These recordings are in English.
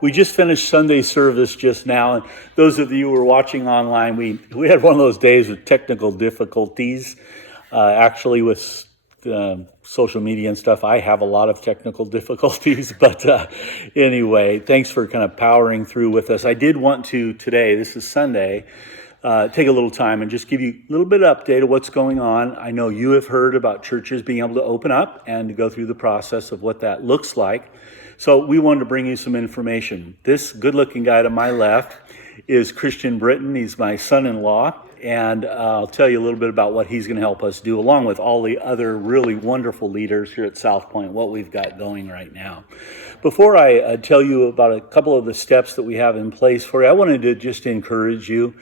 We just finished Sunday service just now, and those of you who are watching online, we had one of those days with technical difficulties. Actually, with social media and stuff, I have a lot of technical difficulties, but anyway, thanks for kind of powering through with us. I did want to today, this is Sunday, take a little time and just give you a little bit of update of what's going on. I know you have heard about churches being able to open up and to go through the process of what that looks like. So we wanted to bring you some information. This good-looking guy to my left is Christian Britton. He's my son-in-law, and I'll tell you a little bit about what he's going to help us do, along with all the other really wonderful leaders here at South Point, what we've got going right now. Before I tell you about a couple of the steps that we have in place for you, I wanted to just encourage you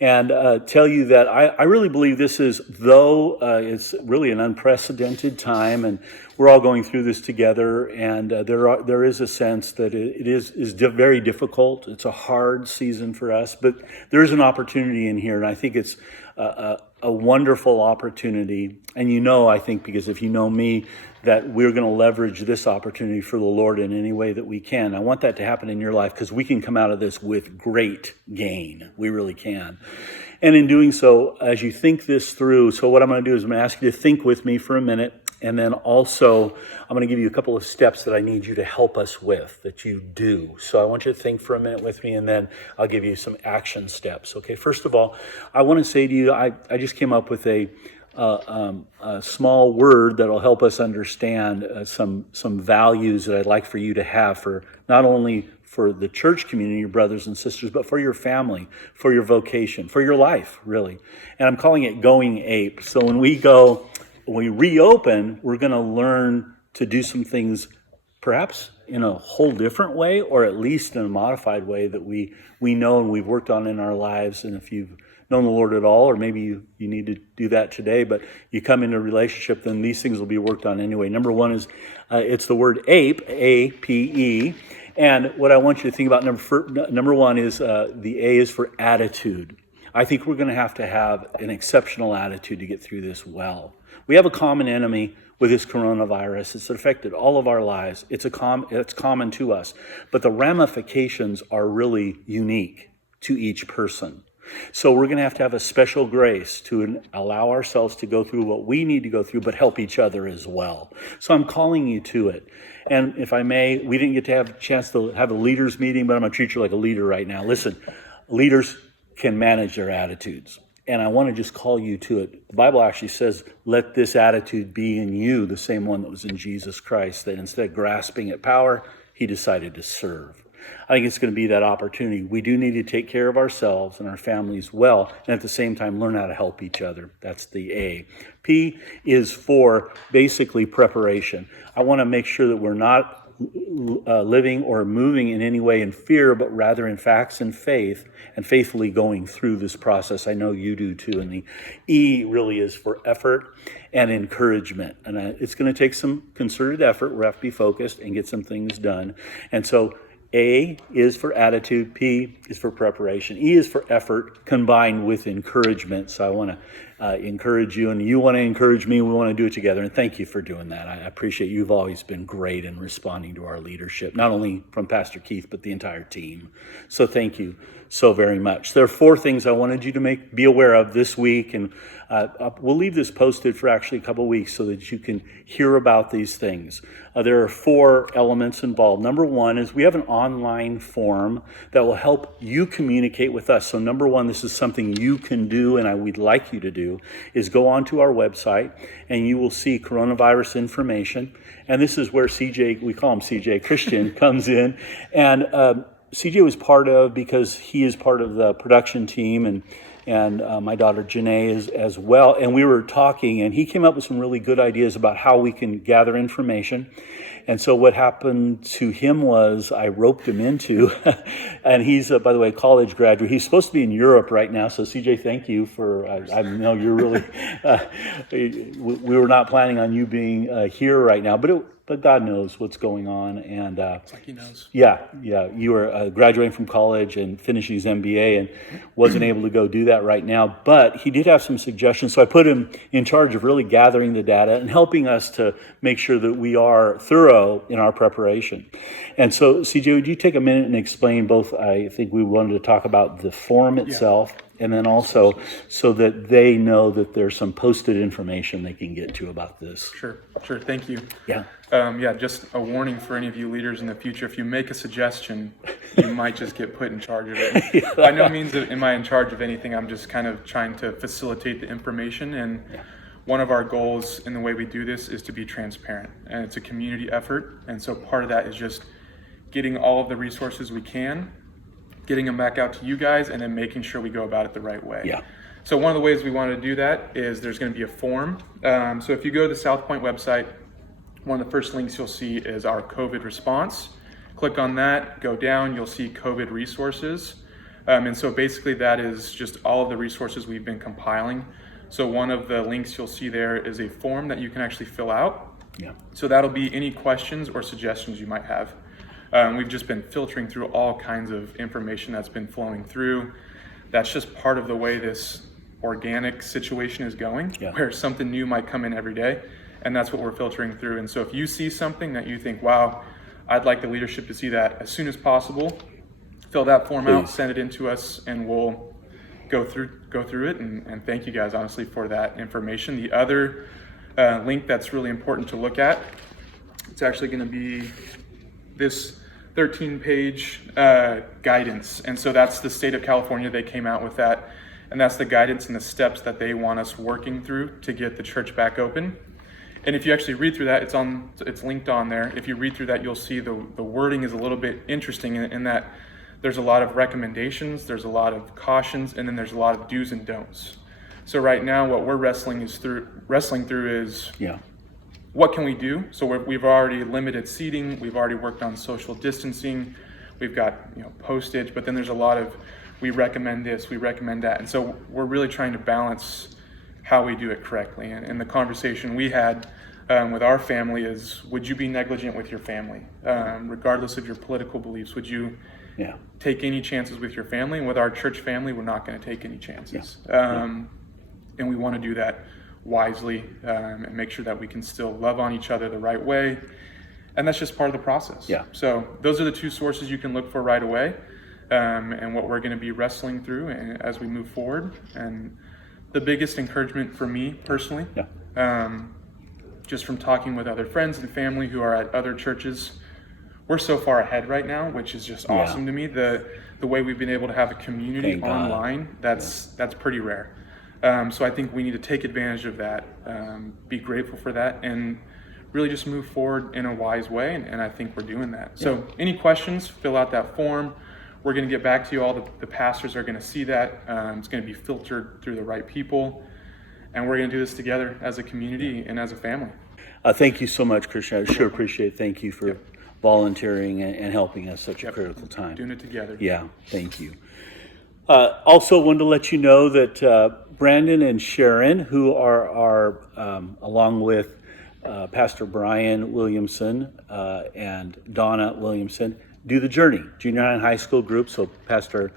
and tell you that I really believe this is, though it's really an unprecedented time, and we're all going through this together, and there is a sense that it is very difficult. It's a hard season for us, but there is an opportunity in here, and I think it's a wonderful opportunity. And I think, because if you know me, that we're going to leverage this opportunity for the Lord in any way that we can. I want that to happen in your life because we can come out of this with great gain. We really can. And in doing so, as you think this through, so what I'm going to do is I'm going to ask you to think with me for a minute. And then also, I'm going to give you a couple of steps that I need you to help us with, that you do. So I want you to think for a minute with me, and then I'll give you some action steps. Okay, first of all, I want to say to you, I just came up with a small word that will help us understand some values that I'd like for you to have, for not only for the church community, your brothers and sisters, but for your family, for your vocation, for your life, really. And I'm calling it Going Ape. So when we reopen, we're going to learn to do some things perhaps in a whole different way, or at least in a modified way that we know and we've worked on in our lives. And if you've known the Lord at all, or maybe you need to do that today, but you come into a relationship, then these things will be worked on anyway. Number one is, it's the word ape, A-P-E. And what I want you to think about, number one is the A is for attitude. I think we're going to have an exceptional attitude to get through this well. We have a common enemy with this coronavirus. It's affected all of our lives. It's common to us. But the ramifications are really unique to each person. So we're going to have a special grace to allow ourselves to go through what we need to go through, but help each other as well. So I'm calling you to it. And if I may, we didn't get to have a chance to have a leaders meeting, but I'm going to treat you like a leader right now. Listen, leaders can manage their attitudes. And I want to just call you to it. The Bible actually says, let this attitude be in you, the same one that was in Jesus Christ, that instead of grasping at power, he decided to serve. I think it's going to be that opportunity. We do need to take care of ourselves and our families well, and at the same time, learn how to help each other. That's the A. P is for basically preparation. I want to make sure that we're not living or moving in any way in fear, but rather in facts and faith, and faithfully going through this process. I know you do too. And the E really is for effort and encouragement. And it's going to take some concerted effort. We have to be focused and get some things done. And so A is for attitude, P is for preparation, E is for effort combined with encouragement. So I want to encourage you, and you want to encourage me. We want to do it together, and thank you for doing that. I appreciate you've always been great in responding to our leadership, not only from Pastor Keith, but the entire team. So thank you so very much. There are 4 things I wanted you to be aware of this week, and we'll leave this posted for actually a couple weeks so that you can hear about these things. There are 4 elements involved. Number 1 is we have an online form that will help you communicate with us. So number 1, this is something you can do, and we'd like you to do, is go onto our website and you will see coronavirus information. And this is where CJ, we call him CJ, Christian, comes in. And CJ was part of, because he is part of the production team, and my daughter Janae is as well. And we were talking, and he came up with some really good ideas about how we can gather information. And so what happened to him was I roped him into, and he's, by the way, a college graduate. He's supposed to be in Europe right now. So CJ, thank you for, I know you're really, we were not planning on you being here right now, but but God knows what's going on. And It's like he knows. yeah, you were graduating from college and finishing his MBA and wasn't able to go do that right now. But he did have some suggestions. So I put him in charge of really gathering the data and helping us to make sure that we are thorough in our preparation. And so, CJ, would you take a minute and explain both? I think we wanted to talk about the form itself, and then also so that they know that there's some posted information they can get to about this. Sure. Thank you. Yeah. Just a warning for any of you leaders in the future. If you make a suggestion, you might just get put in charge of it. By no means am I in charge of anything. I'm just kind of trying to facilitate the information. And one of our goals in the way we do this is to be transparent. And it's a community effort. And so part of that is just getting all of the resources we can, getting them back out to you guys, and then making sure we go about it the right way. Yeah. So one of the ways we want to do that is there's going to be a form. So if you go to the South Point website, one of the first links you'll see is our COVID response. Click on that, go down, you'll see COVID resources. And so basically that is just all of the resources we've been compiling. So one of the links you'll see there is a form that you can actually fill out. Yeah. So that'll be any questions or suggestions you might have. We've just been filtering through all kinds of information that's been flowing through. That's just part of the way this organic situation is going, where something new might come in every day. And that's what we're filtering through. And so if you see something that you think, wow, I'd like the leadership to see that as soon as possible, fill that form out, send it in to us, and we'll go through it. And thank you guys, honestly, for that information. The other link that's really important to look at, it's actually going to be this 13-page guidance. And so that's the state of California. They came out with that. And that's the guidance and the steps that they want us working through to get the church back open. And if you actually read through that, it's linked on there. If you read through that, you'll see the wording is a little bit interesting in that there's a lot of recommendations, there's a lot of cautions, and then there's a lot of do's and don'ts. So right now, what we're wrestling through is what can we do? So we've already limited seating, we've already worked on social distancing, we've got postage, but then there's a lot of we recommend this, we recommend that, and so we're really trying to balance how we do it correctly. And the conversation we had with our family is, would you be negligent with your family? Regardless of your political beliefs, would you take any chances with your family? And with our church family, we're not going to take any chances. And we want to do that wisely and make sure that we can still love on each other the right way. And that's just part of the process. So those are the two sources you can look for right away, and what we're going to be wrestling through as we move forward. And the biggest encouragement for me personally, just from talking with other friends and family who are at other churches, we're so far ahead right now, which is just awesome to me. The way we've been able to have a community online, that's pretty rare. So I think we need to take advantage of that, be grateful for that, and really just move forward in a wise way. And I think we're doing that. So any questions, fill out that form. We're going to get back to you. All the pastors are going to see that. It's going to be filtered through the right people. And we're going to do this together as a community and as a family. Thank you so much, Christian. I sure appreciate it. Thank you for volunteering and helping us such a critical time. Doing it together. Yeah, thank you. Also wanted to let you know that Brandon and Sharon, who are along with Pastor Brian Williamson and Donna Williamson, do the Journey, junior high and high school group. So Pastor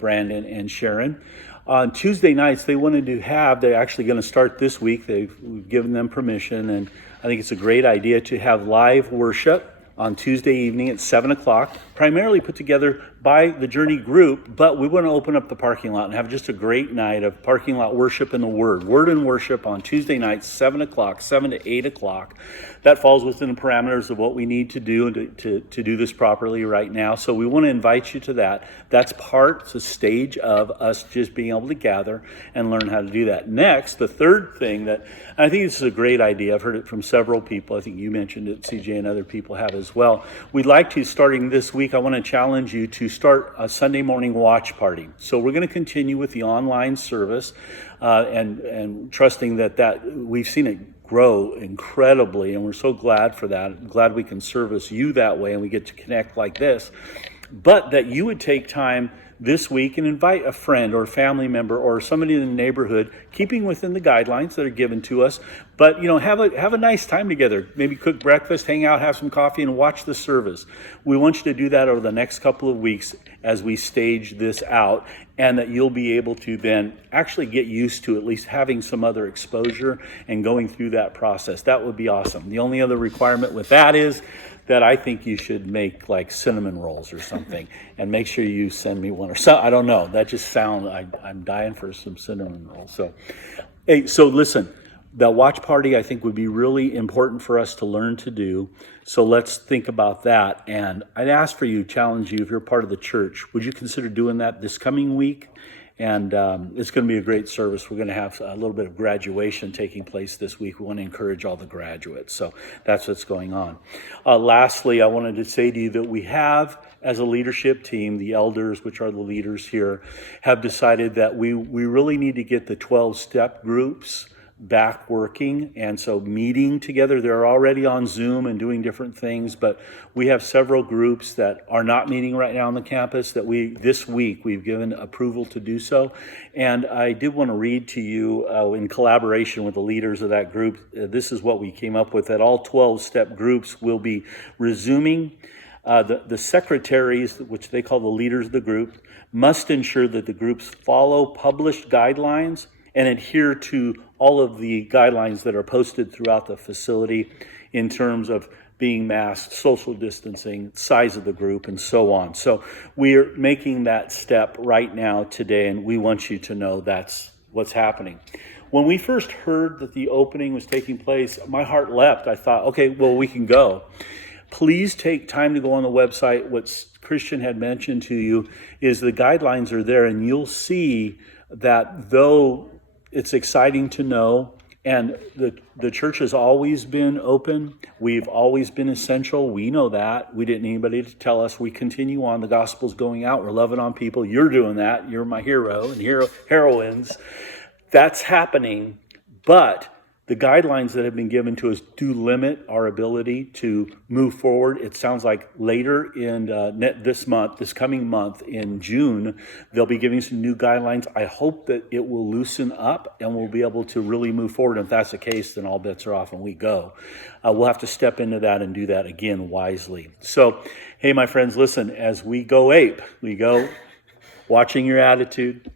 Brandon and Sharon. On Tuesday nights, they're actually going to start this week. We've given them permission, and I think it's a great idea to have live worship on Tuesday evening at 7 o'clock, primarily put together by the Journey group, but we want to open up the parking lot and have just a great night of parking lot worship in the Word and worship on Tuesday nights, 7 o'clock, 7 to 8 o'clock. That falls within the parameters of what we need to do to do this properly right now. So we want to invite you to that. It's a stage of us just being able to gather and learn how to do that. Next, the third thing that, I think this is a great idea. I've heard it from several people. I think you mentioned it, CJ, and other people have as well. We'd like to, starting this week, I want to challenge you to start a Sunday morning watch party. So we're going to continue with the online service and trusting that we've seen it grow incredibly, and we're so glad for that. I'm glad we can service you that way and we get to connect like this. But that you would take time this week and invite a friend or a family member or somebody in the neighborhood, keeping within the guidelines that are given to us, But have a nice time together. Maybe cook breakfast, hang out, have some coffee, and watch the service. We want you to do that over the next couple of weeks as we stage this out, and that you'll be able to then actually get used to at least having some other exposure and going through that process. That would be awesome. The only other requirement with that is that I think you should make like cinnamon rolls or something, and make sure you send me one or so. I don't know. That just sounds. I'm dying for some cinnamon rolls. So, hey, so listen. The watch party, I think, would be really important for us to learn to do. So let's think about that. And I'd ask for you, challenge you, if you're part of the church, would you consider doing that this coming week? And it's going to be a great service. We're going to have a little bit of graduation taking place this week. We want to encourage all the graduates. So that's what's going on. Lastly, I wanted to say to you that we have, as a leadership team, the elders, which are the leaders here, have decided that we really need to get the 12-step groups back working, and so meeting together. They're already on Zoom and doing different things, but we have several groups that are not meeting right now on the campus that this week we've given approval to do so. And I did want to read to you in collaboration with the leaders of that group, this is what we came up with, that all 12-step groups will be resuming. The secretaries, which they call the leaders of the group, must ensure that the groups follow published guidelines and adhere to all of the guidelines that are posted throughout the facility in terms of being masked, social distancing, size of the group, and so on. So we're making that step right now today, and we want you to know that's what's happening. When we first heard that the opening was taking place, my heart leapt. I thought, okay, well, we can go. Please take time to go on the website. What Christian had mentioned to you is the guidelines are there, and you'll see that though it's exciting to know, and the church has always been open. We've always been essential. We know that. We didn't need anybody to tell us. We continue on. The gospel's going out. We're loving on people. You're doing that. You're my hero and heroines. That's happening. But the guidelines that have been given to us do limit our ability to move forward. It sounds like later in this coming month in June, they'll be giving some new guidelines. I hope that it will loosen up and we'll be able to really move forward. And if that's the case, then all bets are off and we go. We'll have to step into that and do that again wisely. So, hey, my friends, listen, as we go ape, we go watching your attitude,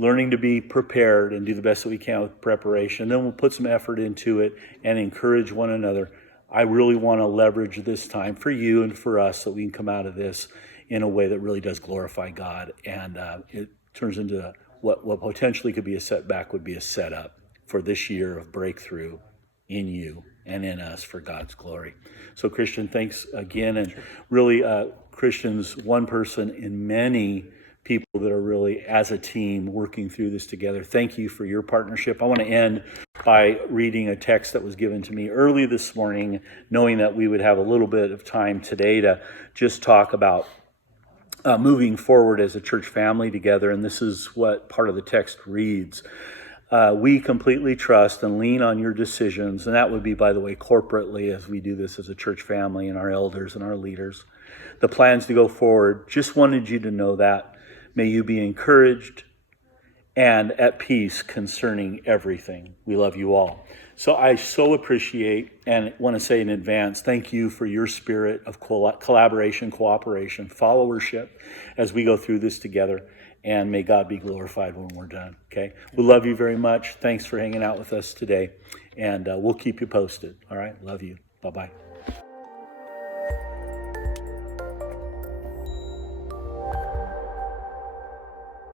learning to be prepared and do the best that we can with preparation. Then we'll put some effort into it and encourage one another. I really want to leverage this time for you and for us so we can come out of this in a way that really does glorify God. And it turns into what potentially could be a setback would be a setup for this year of breakthrough in you and in us for God's glory. So Christian, thanks again. And really, Christian's one person in many people that are really, as a team, working through this together. Thank you for your partnership. I want to end by reading a text that was given to me early this morning, knowing that we would have a little bit of time today to just talk about moving forward as a church family together. And this is what part of the text reads. We completely trust and lean on your decisions. And that would be, by the way, corporately as we do this as a church family and our elders and our leaders. The plans to go forward, just wanted you to know that. May you be encouraged and at peace concerning everything. We love you all. So I so appreciate and want to say in advance, thank you for your spirit of collaboration, cooperation, followership as we go through this together. And may God be glorified when we're done. Okay? We love you very much. Thanks for hanging out with us today. And we'll keep you posted. All right? Love you. Bye-bye.